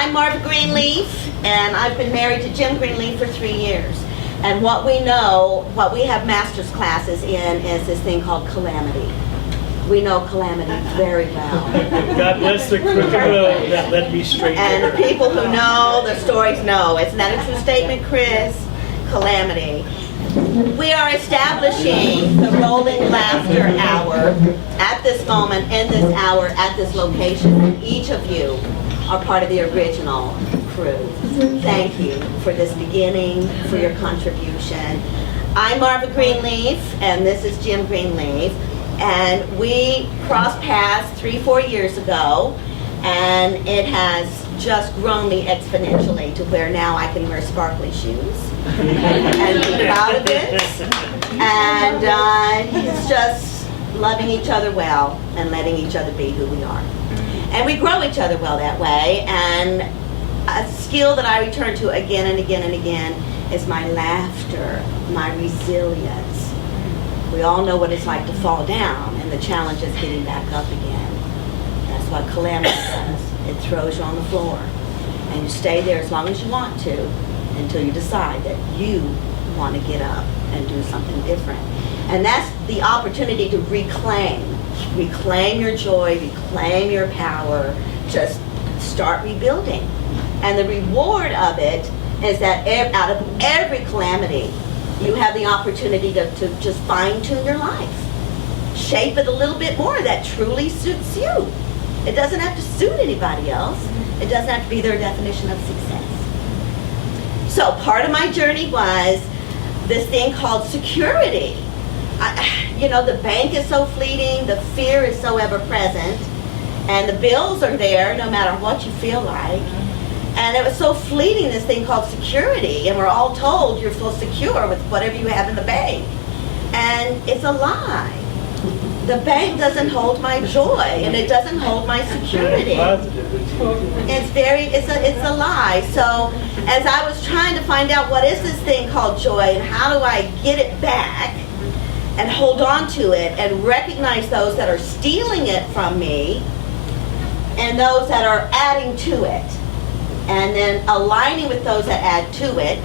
I'm Marva Greenleaf, and I've been married to Jim Greenleaf for 3 years. And what we know, what we have master's classes in, is this thing called calamity. We know calamity very well. God bless the crooked road that led me straight And there. the people who know the stories know. Isn't that a true statement, Chris? Calamity. We are establishing the Rolling Laughter Hour at this moment, in this hour, at this location. Each of you are part of the original crew. Thank you for this beginning, for your contribution. I'm Marva Greenleaf, and this is Jim Greenleaf. And we crossed paths 3-4 years ago, and it has just grown me exponentially to where now I can wear sparkly shoes and be proud of it. And it's just loving each other well and letting each other be who we are. And we grow each other well that way. And a skill that I return to again and again and again is my laughter, my resilience. We all know what it's like to fall down, and the challenge is getting back up again. That's what calamity does. It throws you on the floor, and you stay there as long as you want to until you decide that you want to get up and do something different. And that's the opportunity to reclaim your joy, reclaim your power, just start rebuilding. And the reward of it is that out of every calamity, you have the opportunity to just fine-tune your life. Shape it a little bit more that truly suits you. It doesn't have to suit anybody else. It doesn't have to be their definition of success. So part of my journey was this thing called security. The bank is so fleeting, the fear is so ever-present, and the bills are there no matter what you feel like. And it was so fleeting, this thing called security, and we're all told you're so secure with whatever you have in the bank. And it's a lie. The bank doesn't hold my joy, and it doesn't hold my security. It's a lie. So as I was trying to find out what is this thing called joy and how do I get it back and hold on to it and recognize those that are stealing it from me and those that are adding to it, and then aligning with those that add to it,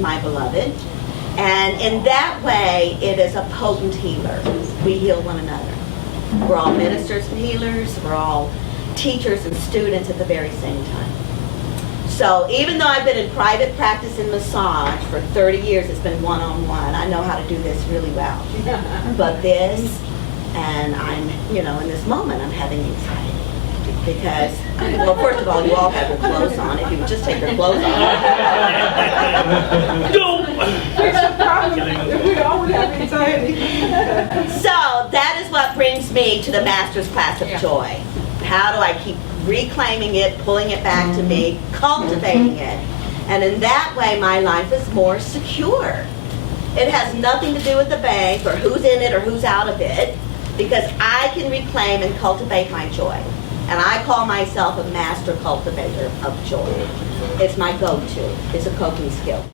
my beloved. And in that way, it is a potent healer. We heal one another. We're all ministers and healers. We're all teachers and students at the very same time. So even though I've been in private practice in massage for 30 years, it's been one-on-one. I know how to do this really well. But this, and I'm, in this moment, I'm having anxiety. Because, well, first of all, you all have your clothes on. If you would just take your clothes off. We all would have anxiety. So that is what brings me to the Master's Class of Joy. How do I keep reclaiming it, pulling it back to me, cultivating it? And in that way, my life is more secure. It has nothing to do with the bank or who's in it or who's out of it, because I can reclaim and cultivate my joy. And I call myself a master cultivator of joy. It's my go-to. It's a coping skill.